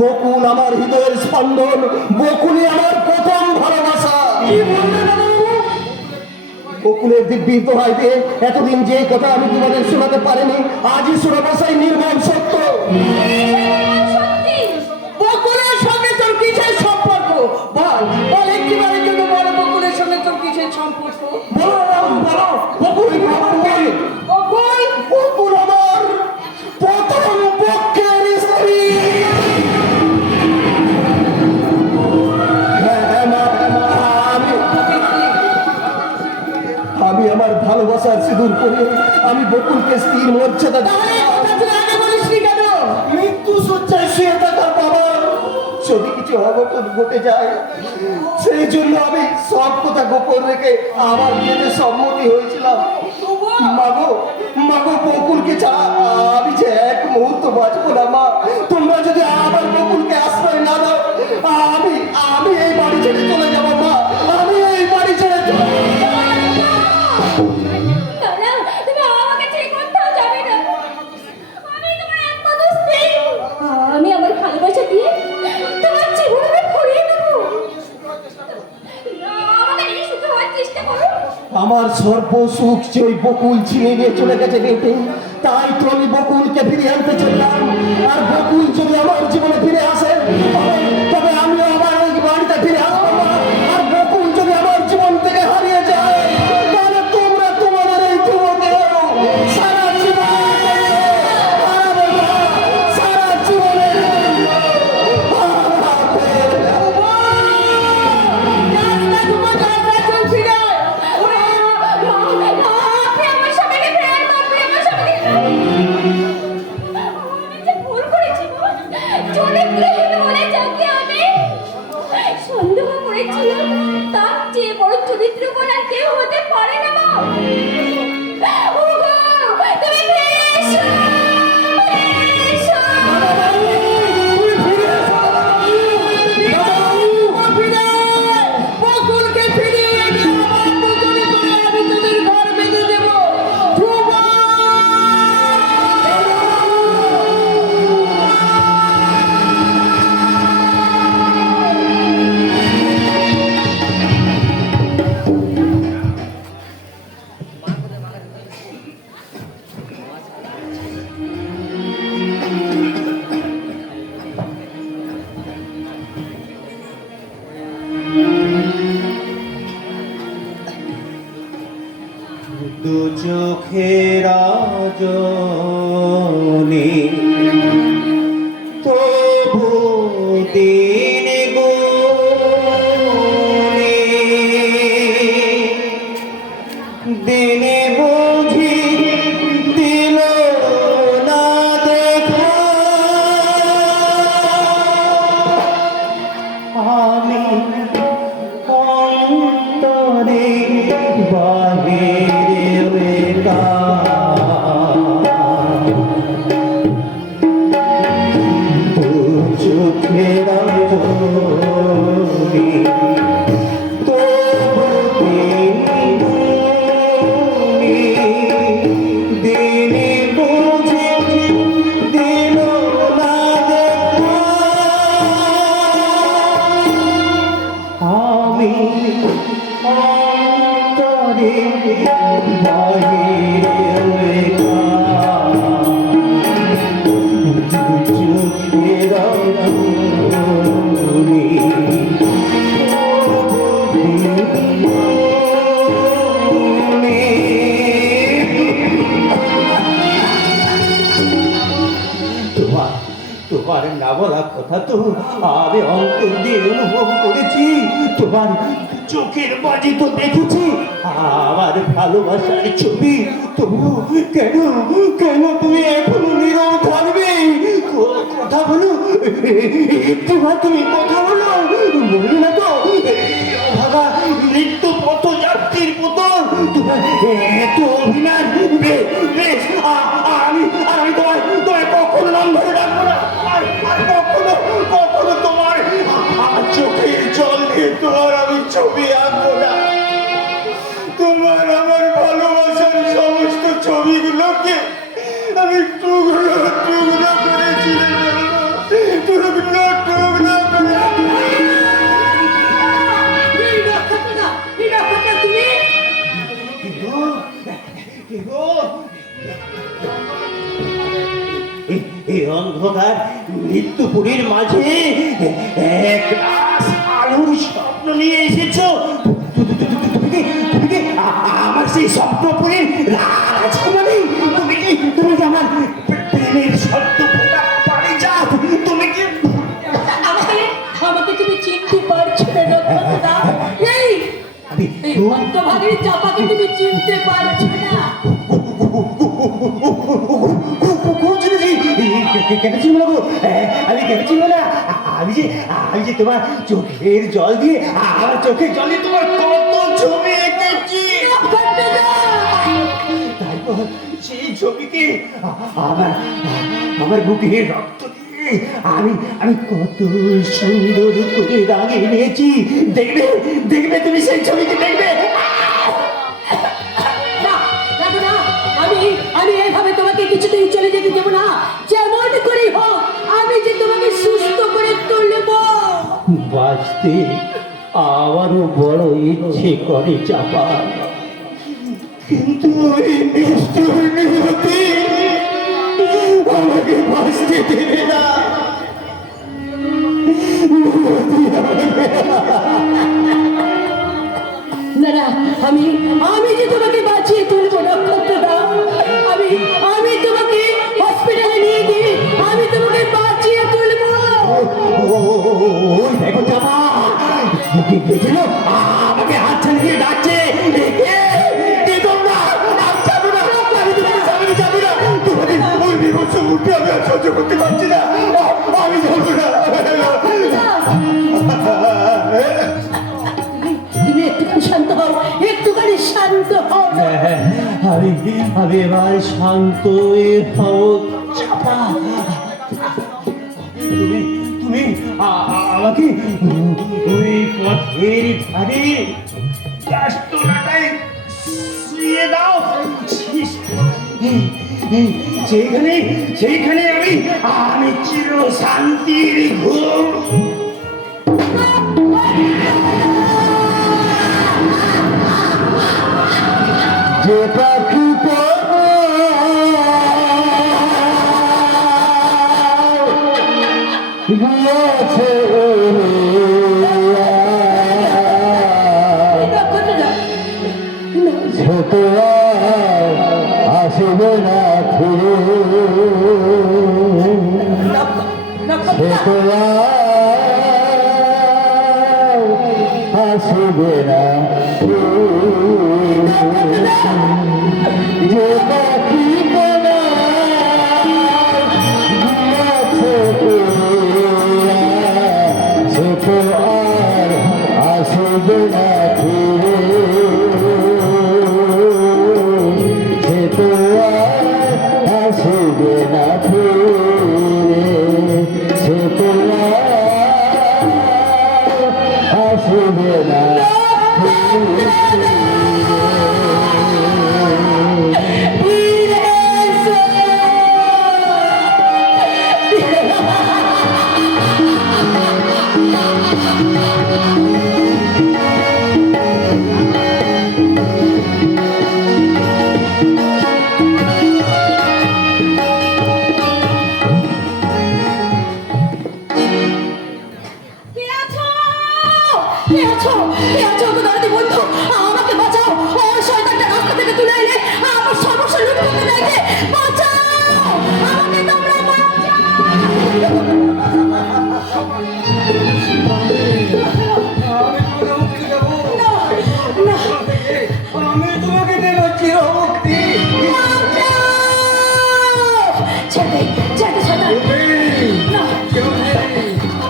বকুল আমার হৃদয়ের স্পন্দন, বকুলি আমার প্রথম ভালোবাসা। বকুলের দিব্যি দোহাই দিয়ে এতদিন যে কথা আমি তোমাদের শোনাতে পারিনি, আজই শোনাবাসাই সেই নির্মম সত্যি। করে আমি বকুলকে স্ত্রীর মর্যাদা মৃত্যু সজ্জায় শুয়ে থাকা বাবা। যদি কিছু অঘটন ঘটে যায় সেই জন্য আমি সব কথা গোপন রেখে আমার বিয়েতে সম্মতি হয়েছিলাম। মাগো মাগো বকুলকে ছাড়া আমি যে এক মুহূর্ত বাঁচবো না মা। তোমরা যদি আমার বকুলকে আশ্রয় না দাও আমি আমি এই বাড়ি ছেড়ে চলে যাব সর্ব সুখ যে ওই বকুল ছিঁড়ে নিয়ে চলে গেছে বেটে তাই তো আমি বকুলকে ফিরিয়ে আনতে চললাম আর বকুল যদি আমার জীবনে ফিরে আসে দু চোখের জনি বাহিরে একা তোমার না বলা কথা তো আমি অন্তর দিয়ে অনুভব করেছি। তোমার চোখের বাজি তো দেখেছি আমার ভালোবাসার ছবি। তবু কেন কেন তুমি এখনও নীরব থাকবে? কথা বলো? তোমার তুমি কথা বলো? বলবে না তো। ভাবা পথ যাত্রীর পুতল এত বেশ আমি আমি তোমার তোমার কখনো নাম ধরে ডাকবো না। আর কখনো কখনো তোমার চোখের জল দিয়ে তোমার আমি ছবি আঁকবো না। তোমার আমার ভালোবাসার সমস্ত ছবিগুলোকে আমি টুকরো টুকরো করে ছিঁড়ে কিন্তু কিন্তু এই অন্ধকার মৃত্যুপুরীর মাঝে এক আলোর স্বপ্ন নিয়ে এসেছ তুমি কি তুমি আমার সেই স্বপ্নপুরীর রাজকুমারী তুমি কি তুমি কি আমার প্রেমের সত্য পারি যা তুমি কি আমাকে আমাকে তুমি চিনতে পারছ না এই চাপাকে তুমি চিনতে পারছ না কেন ছিল না গো? আমি কেন ছিল না? আমি যে আমি যে তোমার চোখের জল দিয়ে, আমার চোখের তোমার কত ছবি এঁকেছি। তারপর সেই ছবিকে আমার আমার বুকে রক্ত দিয়ে আমি আমি কত সুন্দর করে দাগিয়ে নিয়েছি দেখবে দেখবে তুমি সেই ছবিকে দেখবে? বাঁচতে আমারও বড় ইচ্ছে করে চাপা কিন্তু ওই নিষ্ঠুর নিয়তি আমাকে বাঁচতে দেবে না। না না আমি আমি যে তোমাকে বাঁচিয়ে তুলবো নক্ষত্রটা আমি বিভৎস মুখে আমি আর সহ্য করতে পারছি না আমি যাব না তুমি শান্ত হও একটুখানি শান্ত হও হ্যাঁ, আমি আমি এবার শান্ত হয়ে হও চাপা তুমি? আমাকে ওই পথের ধারে গাছতলাটায় শুয়ে দাও। সেইখানে সেইখানে আমি আমি চির শান্তির ঘুম যে Voou!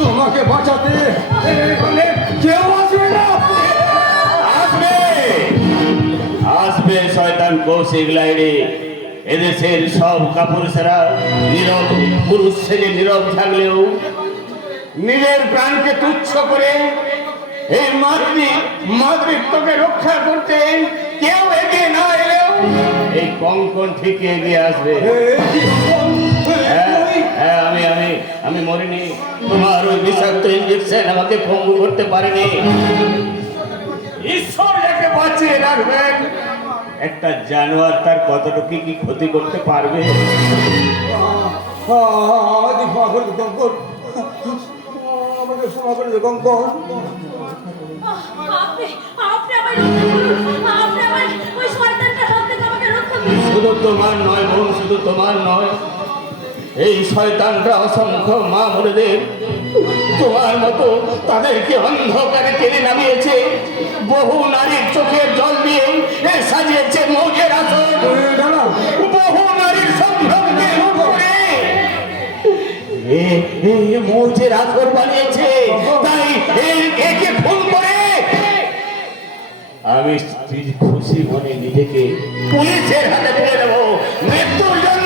তোমাকে বাঁচাতে কেউ আসবে আসবে আসবে শয়তান কৌশিক লাইনে এদেশের সব কাপুরুষেরা নীরব পুরুষ সেজে নীরব থাকলেও নিজের প্রাণকে তুচ্ছ করে এই মাতৃ মাতৃত্বকে রক্ষা করতে কেউ এগিয়ে না এলেও এই কঙ্কন ঠিক এগিয়ে আসবে আমি মরিনি। তোমার ওই বিষাক্ত ইঞ্জেকশন আমাকে পঙ্গু করতে পারেনি। ঈশ্বর যাকে বাঁচিয়ে রাখবেন। একটা জানোয়ার তার কতটুকু কি ক্ষতি করতে পারবে? শুধু তোমার নয় বোন শুধু তোমার নয়। এই শয়তানটা অসংখ্য মা মরেদের তোমার মতো তাদেরকে অন্ধকারে টেনে নামিয়েছে। বহু নারীর চোখের জল দিয়ে সাজিয়েছে মৌজের আসন বহু নারীর সম্ভ্রমকে মৌজের আসর বানিয়েছে। তাই একে ফুল করে। আমি খুশি মনে নিজেকে পুলিশের হাতে তুলে দেবো। মৃত্যুর জন্য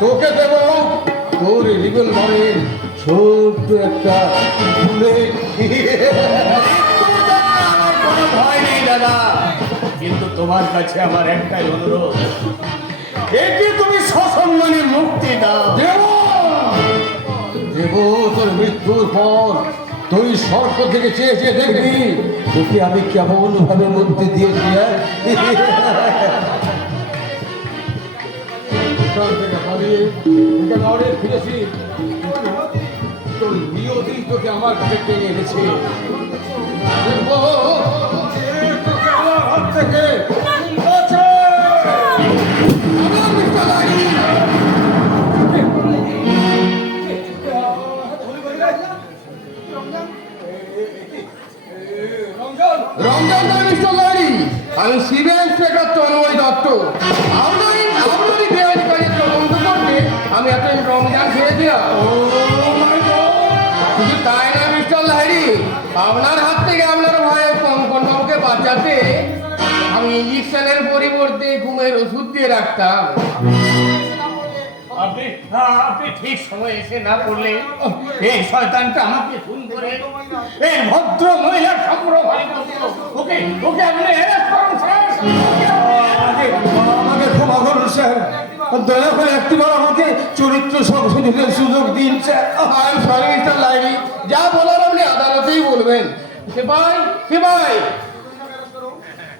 তোকে দেব তোর লিগল বাড়ির ছোট্ট একটা ভয় নেই দাদা কিন্তু তোমার কাছে আমার একটাই অনুরোধ। একে তুমি সসম্মানে মুক্তি দাও। দেব! দেব তোর মৃত্যুর পর তুই স্বর্গ থেকে চেয়ে চেয়ে দেখবি তোকে আমি কেমন ভাবে মুক্তি দিয়েছি হ্যাঁ? পালিয়ে এখানে অনেক ফিরেছি। তোর নিয়তি তোকে আমার কাছে টেনে এনেছে। আপনি হ্যাঁ, আপনি ঠিক সময় এসে না পড়লে এই শয়তানটা আমাকে খুন করে। এই ভদ্র সম্ভ্রম ওকে ওকে আপনি করুন, স্যার। আমাকে ক্ষমা করুন স্যার। দয়া করে একটিবার আমাকে চরিত্র সংশোধনের সুযোগ দিন স্যার। আই সরি মিস্টার লাইনি যা বলার আপনি আদালতেই বলবেন। সেবাই সেবাই।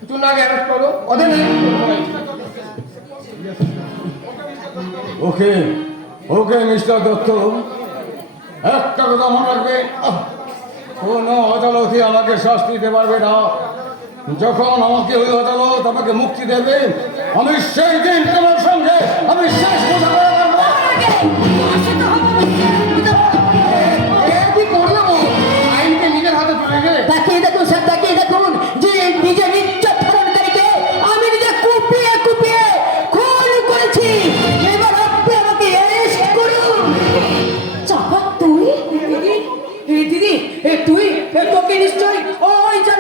চুনাকে অ্যারেস্ট করো। ওদের ওকে ওকে, মিস্টার দত্ত। একটা কথা মনে রাখবে কোনো আদালতে আমাকে শাস্তি দিতে পারবে না। যখন আমাকে ওই আদালত আমাকে মুক্তি দেবে, আমি সেই দিন তোমার সঙ্গে, আমি শেষ বোঝা এ তুই তোকে নিশ্চয় ওই জানোয়ারটা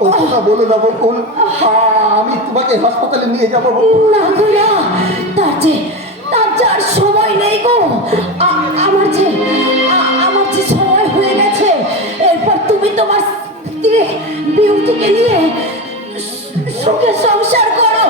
কথা বলো না বকুল। আ, আমি তোমাকে হাসপাতালে নিয়ে যাব না গো না। তার যে তার যে আর সময় নেই গো। আমার যে আমার যে সময় হয়ে গেছে এরপর তুমি তোমার স্ত্রী বিউটিকে নিয়ে সুখে সংসার করো।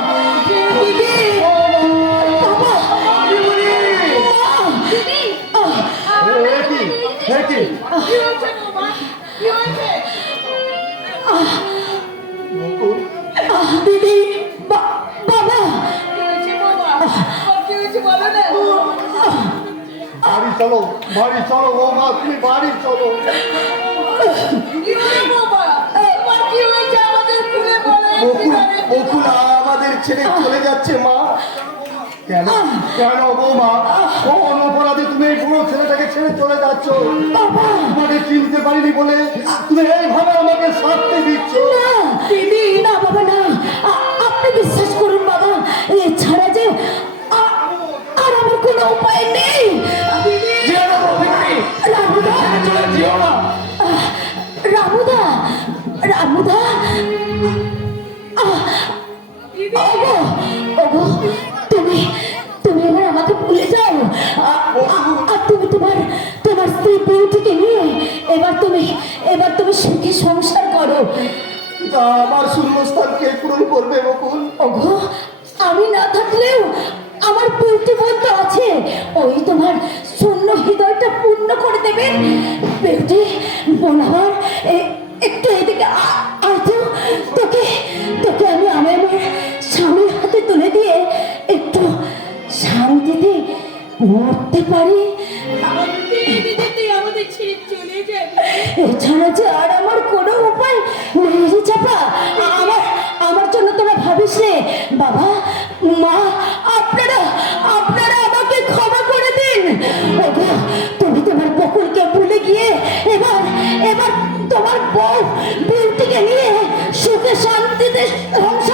চলো বাড়ি চলো ও মা তুমি বাড়ি চলো। বকুল আমাদের ছেড়ে চলে যাচ্ছে মা। কেন কেন বৌমা? তুমি এই বুড়ো ছেলেটাকে ছেড়ে চলে যাচ্ছ। তোমাকে চিনতে পারিনি বলে তুমি এইভাবে আমাকে শাস্তি দিচ্ছ। না দিদি না বাবা না। আপনি বিশ্বাস করুন বাবা এছাড়া যে আর আমার কোনো উপায় নেই। এবার তুমি এবার তুমি সুখে সংসার করো। আমার শূন্যস্থান কে পূরণ করবে বকুল? ওগো আমি না থাকলেও আমার বিউটি বন্ধু আছে। ওই তোমার শূন্য হৃদয়টা পূর্ণ করে দেবেন বিউটি বোনাবার একটু এদিকে আ- তোকে তোকে আমি আমি আমার স্বামীর হাতে তুলে দিয়ে একটু শান্তিতে মরতে পারি। এছাড়া যে আর আমার কোনো উপায় নেই চাপা। আমার আমার জন্য তোমরা ভাবিস রে বাবা, মা, আপনারা আপনারা আমাকে ক্ষমা করে দিন। ওগো, তুমি তোমার বকুলকে ভুলে গিয়ে এবার এবার তোমার বউ বিউটিকে নিয়ে সুখে শান্তিতে ধ্বংস